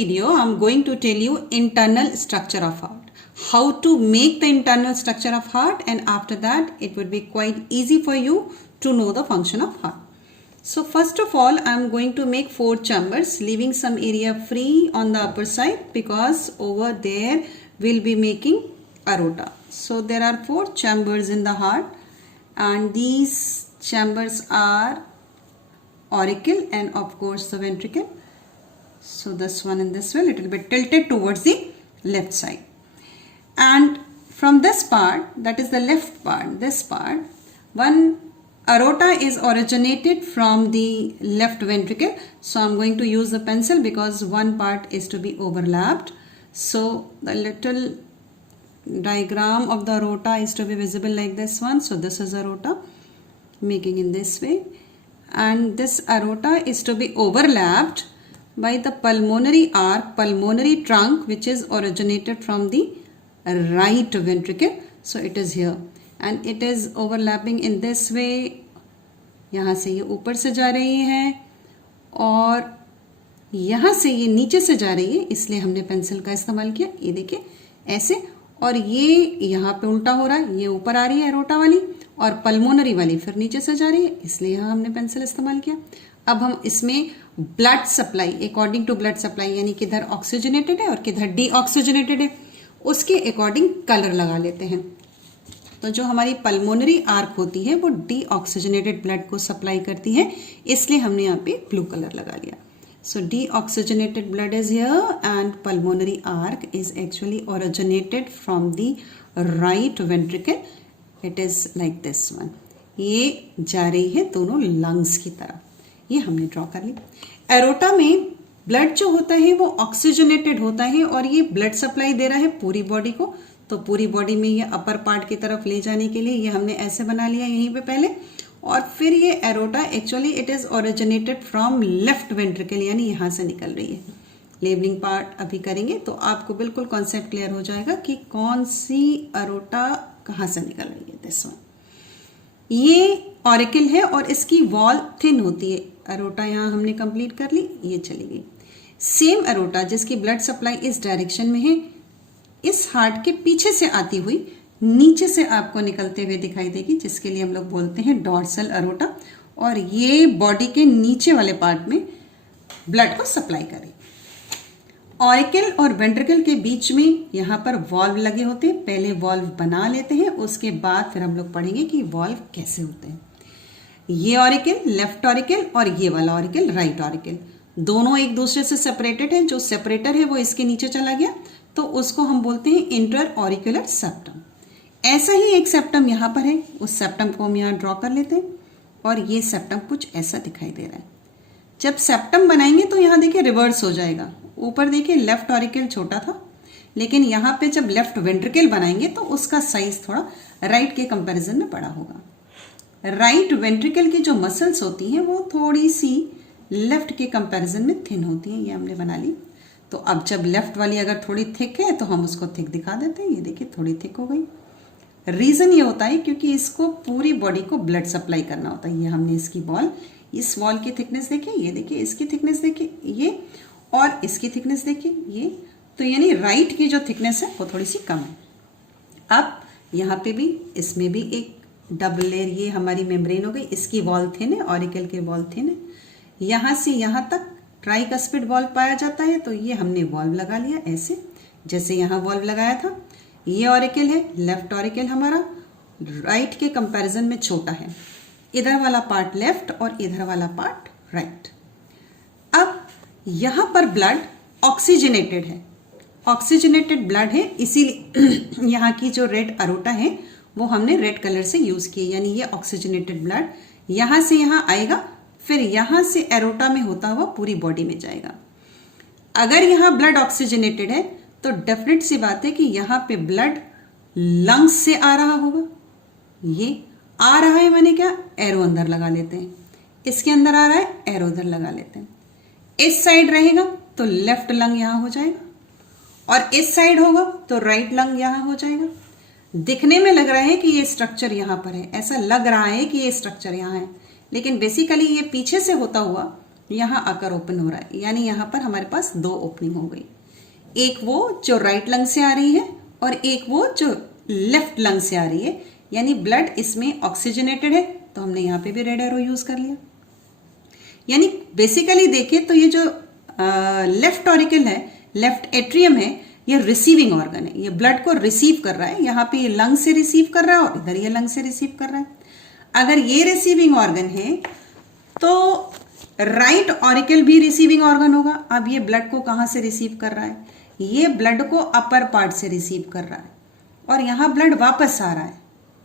video, I'm going to tell you internal structure of heart. How to make the internal structure of heart, and after that it would be quite easy for you to know the function of heart. So first of all, I'm going to make 4 chambers, leaving some area free on the upper side because over there we'll be making aorta. So there are 4 chambers in the heart, and these chambers are auricle and of course the ventricle. So this one and this one, it will be tilted towards the left side. And from this part, that is the left part, this part, one aorta is originated from the left ventricle. So I'm going to use the pencil because one part is to be overlapped. So the little diagram of the aorta is to be visible like this one. So this is aorta, making in this way. And this aorta is to be overlapped by the pulmonary arc, pulmonary trunk, which is originated from the right ventricle. So it is here and it is overlapping in this way. यहाँ से ये ऊपर से जा रही है और यहाँ से ये नीचे से जा रही है, इसलिए हमने पेंसिल का इस्तेमाल किया. ये देखिए ऐसे, और ये यहाँ पे उल्टा हो रहा है, ये ऊपर आ रही है एरोटा वाली और पल्मोनरी वाली फिर नीचे से जा रही है, इसलिए यहाँ हमने पेंसिल इस्तेमाल किया. अब हम इसमें blood supply according to blood supply, यानी किधर ऑक्सीजनेटेड है और किधर डीऑक्सीजनेटेड है, उसके अकॉर्डिंग कलर लगा लेते हैं. तो जो हमारी पल्मोनरी आर्क होती है वो डीऑक्सीजनेटेड ब्लड को सप्लाई करती है, इसलिए हमने यहाँ पे ब्लू कलर लगा लिया. So deoxygenated blood is here and pulmonary arc is actually originated from the right ventricle. It is like this one. ये जा रही है दोनों लंग्स की तरफ, ये हमने ड्रॉ कर ली. एरोटा में ब्लड जो होता है वो ऑक्सीजनेटेड होता है और ये ब्लड सप्लाई दे रहा है पूरी बॉडी को. तो पूरी बॉडी में ये अपर पार्ट की तरफ ले जाने के लिए ये हमने ऐसे बना लिया यहीं पे पहले. और फिर ये aorta actually it is originated from left ventricle, यानी यहाँ से निकल रही है. लेबलिंग पार्ट अभी करेंगे तो आपको बिल्कुल कॉन्सेप्ट क्लियर हो जाएगा कि कौन सी एरोटा कहाँ से निकल रही है. दिस वन, ये ऑरिकल है और इसकी वॉल थिन होती है. एरोटा यहाँ हमने कंप्लीट कर ली, ये चली गई. सेम एरोटा जिसकी ब्लड सप्लाई इस डायरेक्शन में है, इस हार्ट के पीछे से आती हुई नीचे से आपको निकलते हुए दिखाई देगी, जिसके लिए हम लोग बोलते हैं डॉर्सल एरोटा. और ये बॉडी के नीचे वाले पार्ट में ब्लड को सप्लाई करेगी. ऑरिकल और वेंट्रिकल के बीच में यहाँ पर वॉल्व लगे होते हैं. पहले वॉल्व बना लेते हैं, उसके बाद फिर हम लोग पढ़ेंगे कि वॉल्व कैसे होते हैं. ये ऑरिकल लेफ्ट ऑरिकल और ये वाला ऑरिकल राइट ऑरिकल, दोनों एक दूसरे से सेपरेटेड है. जो सेपरेटर है वो इसके नीचे चला गया तो उसको हम बोलते हैं इंटर ऑरिकुलर सेप्टम. ऐसा ही एक सेप्टम यहाँ पर है, उस सेप्टम को हम यहाँ ड्रॉ कर लेते हैं और ये सेप्टम कुछ ऐसा दिखाई दे रहा है. जब सेप्टम बनाएंगे तो यहाँ देखिए रिवर्स हो जाएगा. ऊपर देखिए लेफ्ट ऑरिकल छोटा था, लेकिन यहाँ पे जब लेफ्ट वेंट्रिकल बनाएंगे तो उसका साइज थोड़ा राइट के कंपैरिजन में बड़ा होगा. राइट वेंट्रिकल की जो मसल्स होती हैं वो थोड़ी सी लेफ्ट के कंपैरिजन में थिन होती हैं. ये हमने बना ली. तो अब जब लेफ्ट वाली अगर थोड़ी थिक है तो हम उसको थिक दिखा देते हैं. ये देखिए थोड़ी थिक हो गई. रीजन ये होता है क्योंकि इसको पूरी बॉडी को ब्लड सप्लाई करना होता है. ये हमने इसकी वॉल, इस वॉल की थिकनेस देखिए, ये देखिए इसकी थिकनेस देखिए, ये और इसकी थिकनेस देखिए, ये. तो यानी राइट की जो थिकनेस है वो थोड़ी सी कम है. अब यहाँ पे भी, इसमें भी एक डबल लेयर, ये हमारी मेम्ब्रेन हो गई, इसकी वॉल थिन है, ऑरिकल की वॉल थिन है. यहाँ से यहाँ तक ट्राइकस्पिड वॉल्व पाया जाता है, तो ये हमने वॉल्व लगा लिया ऐसे, जैसे यहाँ वॉल्व लगाया था. ये ऑरिकल है, लेफ्ट ऑरिकल हमारा राइट के कंपैरिजन में छोटा है. इधर वाला पार्ट लेफ्ट और इधर वाला पार्ट राइट. अब यहाँ पर ब्लड ऑक्सीजनेटेड है, ऑक्सीजनेटेड ब्लड है, इसीलिए यहाँ की जो रेड एरोटा है वो हमने रेड कलर से यूज की. यानी ये ऑक्सीजनेटेड ब्लड यहाँ से यहाँ आएगा, फिर यहाँ से एरोटा में होता हुआ पूरी बॉडी में जाएगा. अगर यहाँ ब्लड ऑक्सीजनेटेड है तो डेफिनेट सी बात है कि यहाँ पे ब्लड लंग्स से आ रहा होगा. ये आ रहा है मैंने क्या, एरो अंदर लगा लेते हैं. इसके अंदर आ रहा है, एरो उधर लगा लेते हैं. इस साइड रहेगा तो लेफ्ट लंग यहाँ हो जाएगा और इस साइड होगा तो राइट लंग यहाँ हो जाएगा. दिखने में लग रहा है कि ये स्ट्रक्चर यहाँ पर है, ऐसा लग रहा है कि ये स्ट्रक्चर यहाँ है, लेकिन बेसिकली ये पीछे से होता हुआ यहाँ आकर ओपन हो रहा है, यानी यहाँ पर हमारे पास 2 ओपनिंग हो गई। एक वो जो राइट लंग से आ रही है और एक वो जो लेफ्ट लंग से आ रही है, यानी ब्लड इसमें ऑक्सीजनेटेड है, तो हमने यहाँ पे भी रेड एरो यूज कर लिया। यानी बेसिकली देखें तो ये जो लेफ्ट ऑरिकल है, लेफ्ट एट्रियम है, ये रिसीविंग ऑर्गन है, ये ब्लड को रिसीव कर रहा है। यहाँ पे ये लंग से रिसीव कर रहा है और इधर ये लंग से रिसीव कर रहा है। अगर ये रिसीविंग ऑर्गन है तो राइट ऑरिकल भी रिसीविंग ऑर्गन होगा। अब ये ब्लड को कहाँ से रिसीव कर रहा है? ये ब्लड को अपर पार्ट से रिसीव कर रहा है और यहाँ ब्लड वापस आ रहा है।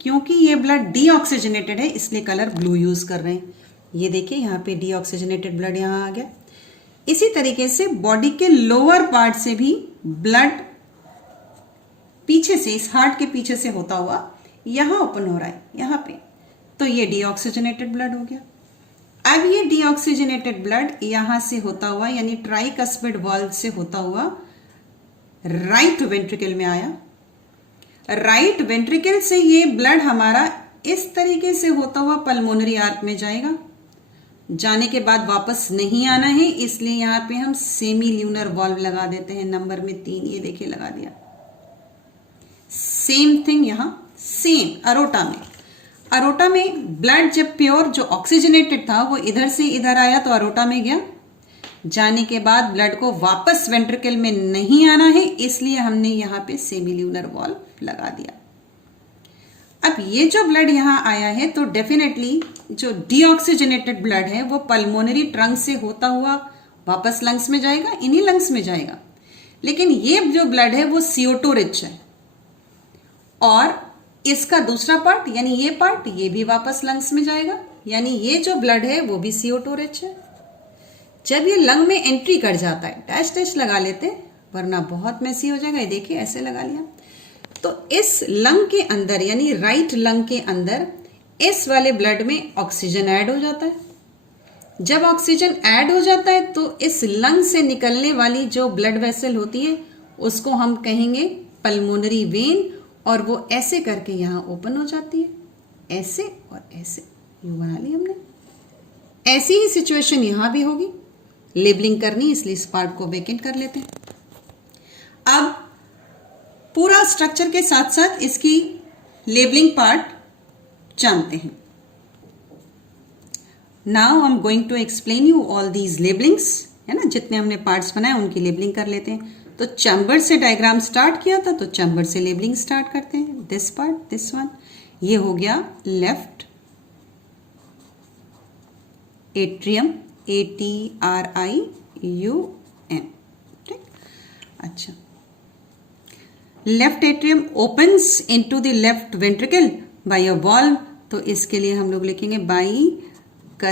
क्योंकि ये ब्लड डीऑक्सीजनेटेड है इसलिए कलर ब्लू यूज कर रहे हैं। ये देखिए यहाँ पे डीऑक्सीजनेटेड ब्लड यहाँ आ गया। इसी तरीके से बॉडी के लोअर पार्ट से भी ब्लड पीछे से, इस हार्ट के पीछे से होता हुआ यहाँ ओपन हो रहा है, यहाँ पे, तो ये डीऑक्सीजनेटेड ब्लड हो गया। अब ये डीऑक्सीजनेटेड ब्लड यहाँ से होता हुआ, यानी ट्राइकस्पिड वाल्व से होता हुआ राइट वेंट्रिकल में आया। राइट वेंट्रिकल से ये ब्लड हमारा इस तरीके से होता हुआ पल्मोनरी आर्क में जाएगा। जाने के बाद वापस नहीं आना है, इसलिए यहाँ पे हम सेमी ल्यूनर वाल्व लगा देते हैं नंबर में 3। ये देखिए लगा दिया। सेम थिंग यहाँ, सेम अरोटा में। अरोटा में ब्लड जब प्योर जो ऑक्सीजनेटेड था वो इधर से इधर आया तो अरोटा में गया। जाने के बाद ब्लड को वापस वेंट्रिकल में नहीं आना है, इसलिए हमने यहाँ पे सेमी ल्यूनर वाल्व लगा दिया। अब ये जो ब्लड यहाँ आया है तो डेफिनेटली जो डीऑक्सीजनेटेड ब्लड है वो पल्मोनरी ट्रंक से होता हुआ वापस लंग्स में जाएगा, इन्हीं लंग्स में जाएगा। लेकिन ये जो ब्लड है वो CO2 रिच है और इसका दूसरा पार्ट यानी ये पार्ट ये भी वापस लंग्स में जाएगा, यानी ये जो ब्लड है वो भी CO2 रिच है। जब ये लंग में एंट्री कर जाता है, डैश डैश लगा लेते वरना बहुत मैसी हो जाएगा। ये देखिए ऐसे लगा लिया। तो इस लंग के अंदर यानी राइट लंग के अंदर इस वाले ब्लड में ऑक्सीजन ऐड हो जाता है। जब ऑक्सीजन ऐड हो जाता है तो इस लंग से निकलने वाली जो ब्लड वेसल होती है उसको हम कहेंगे पल्मोनरी वेन, और वो ऐसे करके यहाँ ओपन हो जाती है, ऐसे और ऐसे, यूं बना ली हमने। ऐसी ही सिचुएशन यहाँ भी होगी। लेबलिंग करनी इसलिए इस पार्ट को वेकेंट कर लेते हैं। अब पूरा स्ट्रक्चर के साथ साथ इसकी लेबलिंग पार्ट जानते हैं। Now I am going to explain you all these labellings, है ना, जितने हमने पार्ट्स बनाए उनकी लेबलिंग कर लेते हैं। तो चैम्बर से डायग्राम स्टार्ट किया था तो चैम्बर से लेबलिंग स्टार्ट करते हैं। दिस पार्ट, दिस वन, ये हो गया लेफ्ट एट्रियम, ATRIUM, ठीक। अच्छा, left atrium opens into the left ventricle by a valve, तो इसके लिए हम लोग लिखेंगे बाइकस्पिड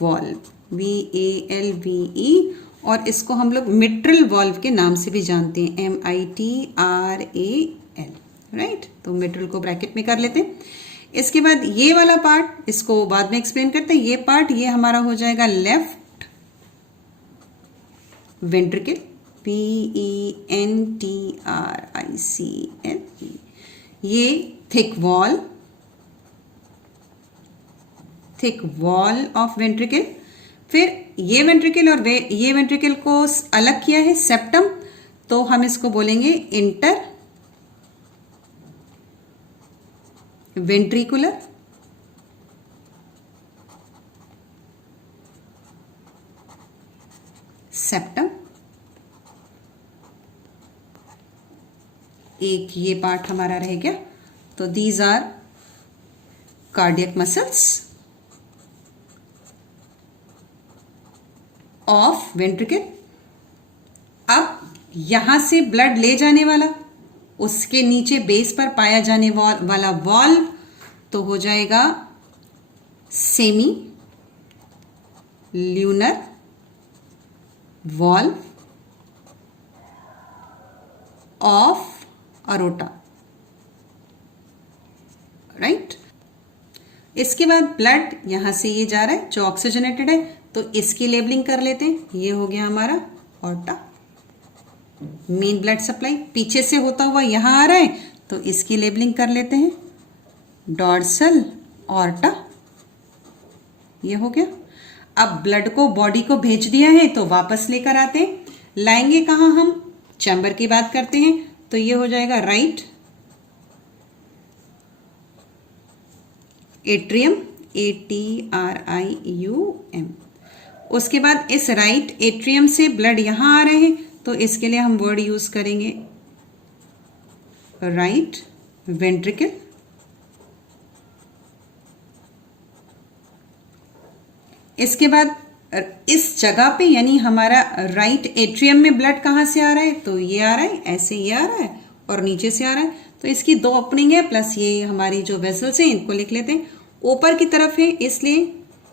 वाल्व, VALVE, और इसको हम लोग मिट्रल वाल्व के नाम से भी जानते हैं, MITRAL, राइट। तो मिट्रल को ब्रैकेट में कर लेते हैं। इसके बाद ये वाला पार्ट, इसको बाद में एक्सप्लेन करते हैं। ये पार्ट ये हमारा हो जाएगा लेफ्ट वेंट्रिकल, VENTRICLE, ये थिक वॉल ऑफ वेंट्रिकल। फिर ये वेंट्रिकल और ये वेंट्रिकल को अलग किया है सेप्टम, तो हम इसको बोलेंगे इंटर वेंट्रिकुलर सेप्टम। एक ये पार्ट हमारा रह गया। तो these are cardiac muscles of ventricle. अब यहां से ब्लड ले जाने वाला, उसके नीचे बेस पर पाया जाने वाला वाल्व तो हो जाएगा semi lunar valve of aorta, right. इसके बाद ब्लड यहां से ये जा रहा है जो ऑक्सीजनेटेड है, तो इसकी लेबलिंग कर लेते हैं। ये हो गया हमारा ऑर्टा, मेन ब्लड सप्लाई पीछे से होता हुआ यहां आ रहा है, तो इसकी लेबलिंग कर लेते हैं डॉर्सल ऑर्टा, ये हो गया। अब ब्लड को बॉडी को भेज दिया है तो वापस लेकर आते हैं। लाएंगे कहाँ हम? चैम्बर की बात करते हैं तो ये हो जाएगा राइट एट्रियम, ATRIUM। उसके बाद इस राइट एट्रियम से ब्लड यहां आ रहे हैं तो इसके लिए हम वर्ड यूज करेंगे राइट वेंट्रिकल। इसके बाद इस जगह पे यानी हमारा राइट एट्रियम में ब्लड कहां से आ रहा है? तो ये आ रहा है, ऐसे ये आ रहा है और नीचे से आ रहा है। तो इसकी 2 ओपनिंग है प्लस ये हमारी जो वेसल्स हैं इनको लिख लेते हैं। ऊपर की तरफ है इसलिए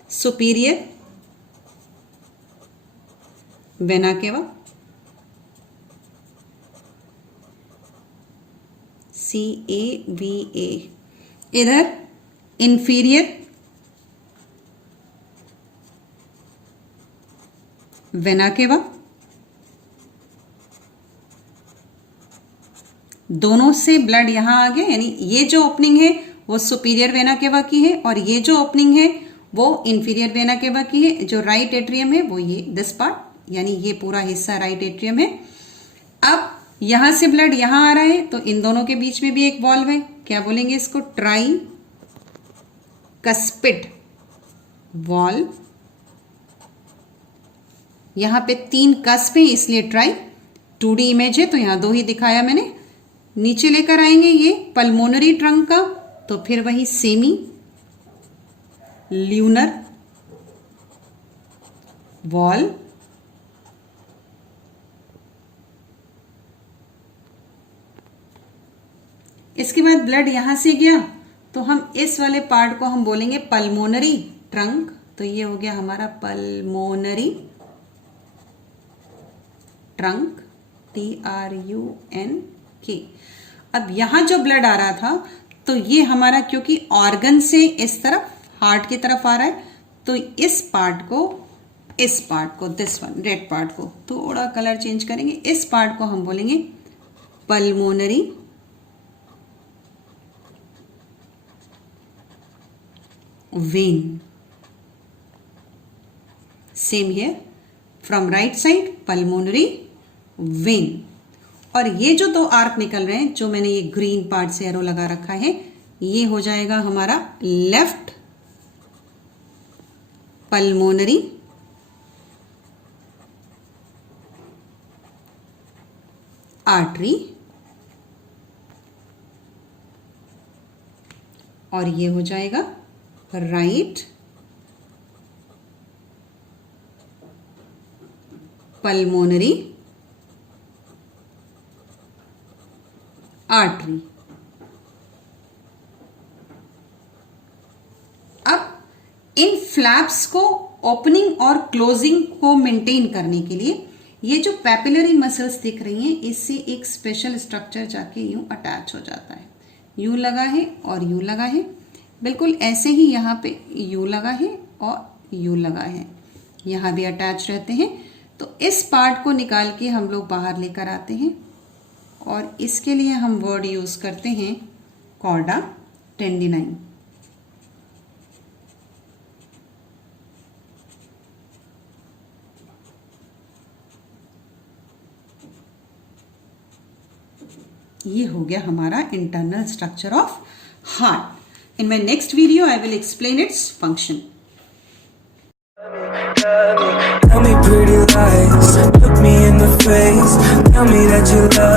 सुपीरियर वेना केवा, CAVA। इधर इंफीरियर वेना केवा। दोनों से ब्लड यहां आ गया, यानी ये जो ओपनिंग है वो सुपीरियर वेना केवा की है और ये जो ओपनिंग है वो इंफीरियर वेना केवा की है। जो राइट एट्रियम है वो ये दिस पार्ट, यानी ये पूरा हिस्सा राइट एट्रियम है। अब यहां से ब्लड यहां आ रहा है तो इन दोनों के बीच में भी एक वॉल्व है, क्या बोलेंगे इसको? Try cuspid valve. यहां पे 3 कस्प है इसलिए ट्राई। 2D इमेज है तो यहां 2 ही दिखाया मैंने। नीचे लेकर आएंगे ये पल्मोनरी ट्रंक का तो फिर वही सेमी ल्यूनर वॉल्व। इसके बाद ब्लड यहां से गया तो हम इस वाले पार्ट को हम बोलेंगे पल्मोनरी ट्रंक। तो ये हो गया हमारा पल्मोनरी ट्रंक, TRUNK। अब यहां जो ब्लड आ रहा था तो ये हमारा क्योंकि ऑर्गन से इस तरफ हार्ट की तरफ आ रहा है तो इस पार्ट को दिस वन रेड पार्ट को थोड़ा कलर चेंज करेंगे। इस पार्ट को हम बोलेंगे pulmonary vein. Same here from right side pulmonary vein. और ये जो 2 आर्क निकल रहे हैं, जो मैंने ये ग्रीन पार्ट से एरो लगा रखा है, ये हो जाएगा हमारा लेफ्ट पल्मोनरी आर्टरी और ये हो जाएगा राइट पल्मोनरी आर्टरी। अब इन फ्लैप्स को ओपनिंग और क्लोजिंग को मेंटेन करने के लिए ये जो पैपिलरी मसल्स दिख रही हैं इससे एक स्पेशल स्ट्रक्चर जाके यूं अटैच हो जाता है। यूं लगा है और यूं लगा है, बिल्कुल ऐसे ही यहाँ पे यूं लगा है और यूं लगा है, यहाँ भी अटैच रहते हैं। तो इस पार्ट को निकाल के हम लोग बाहर लेकर आते हैं और इसके लिए हम वर्ड यूज करते हैं कॉर्डा टेंडिनाइन। ये हो गया हमारा internal structure of heart. In my next video I will explain its function. Tell me pretty lies, look me in the face, tell me that you love